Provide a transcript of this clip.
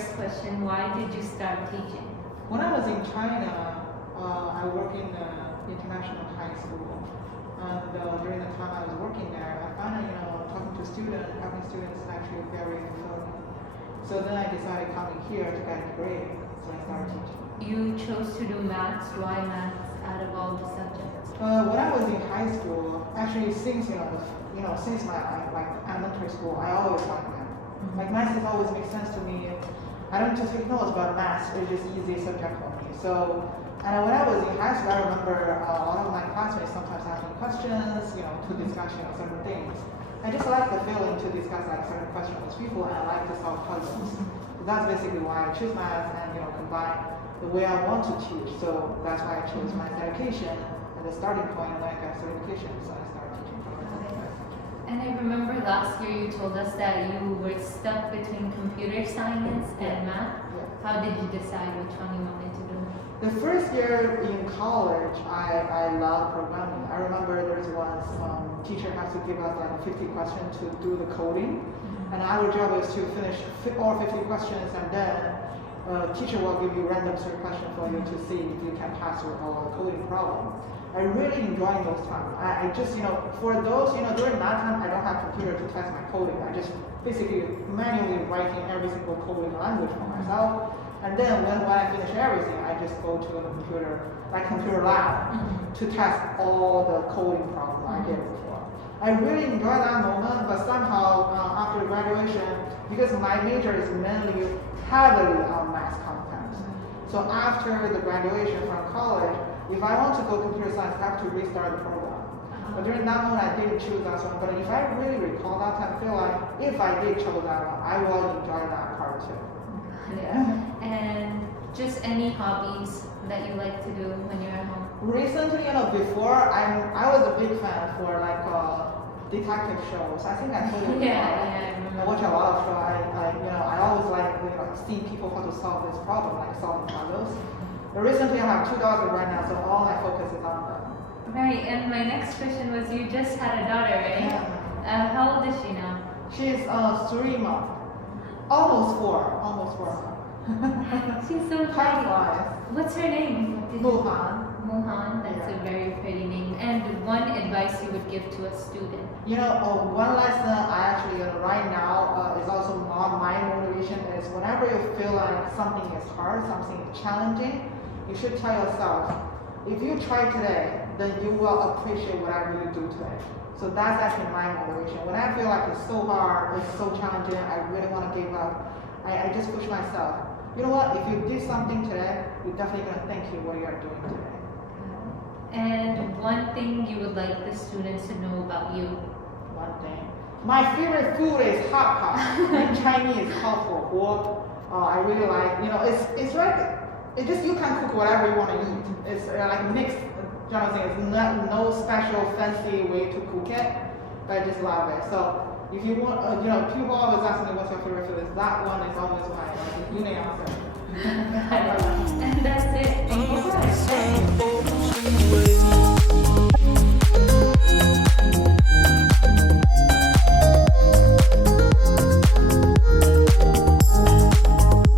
first question, why did you start teaching? When I was in China, I worked in an international high school. And during the time I was working there, I found that, talking to students, helping students is actually very fulfilling. So then I decided coming here to get a degree, so I started teaching. You chose to do maths. Why maths out of all the subjects? When I was in high school, actually since since my elementary school, I always liked math. Like math has always made sense to me. I don't just take notes, but math is just easy subject for me. So, and when I was in high school, I remember a lot of my classmates sometimes asking questions, to discuss certain things. I just like the feeling to discuss certain questions with people, and I like to solve puzzles. So that's basically why I choose math and combine the way I want to teach. So that's why I chose math education as the starting point when I got certification. So I started teaching from there. And I remember last year you told us that you were stuck between computer science and math. Yeah. How did you decide which one you wanted to do? The first year in college, I loved programming. I remember there was once teacher has to give us 50 questions to do the coding, and our job is to finish all 50 questions, and then teacher will give you random question for you to see if you can pass through all the coding problem. I really enjoyed those times. I just, for those, during that time, I don't have computer to test my coding. I just basically manually writing every single coding language for myself. And then when I finish everything, I just go to the computer lab to test all the coding problems I did before. I really enjoyed that moment, but somehow after graduation, because my major is mainly heavily on math content. So after the graduation from college, if I want to go computer science, I have to restart the program. But during that moment, I didn't choose that one. But if I really recall that time, I feel like if I did choose that one, I will enjoy that part too. Yeah. And just any hobbies that you like to do when you're at home? Recently, before I was a big fan for detective shows. I think I told you. Yeah, I remember. I watch a lot of shows. I always like seeing people how to solve this problem, like solving puzzles. But recently, I have 2 daughters right now, so all my focus is on them. Right. And my next question was, you just had a daughter, right? Yeah. How old is she now? She's 3 months. Almost 4 months. She's so Time pretty. flies. What's her name? Muhan. Muhan, that's a very pretty name. And one advice you would give to a student? One lesson I actually right now is also my motivation is whenever you feel like something is hard, something is challenging, you should tell yourself, if you try today, then you will appreciate whatever you do today. So that's actually my motivation. When I feel like it's so hard, it's so challenging, I really want to give up, I just push myself. You know what? If you did something today, you're definitely going to thank you what you are doing today. And one thing you would like the students to know about you? One thing. My favorite food is hot pot. In Chinese, hot火锅. I really like, it's like, you can cook whatever you want to eat. It's like mixed, it's no special fancy way to cook it, but I just love it. So if you want, people always ask me what's your favorite food. That one is always my unique answer.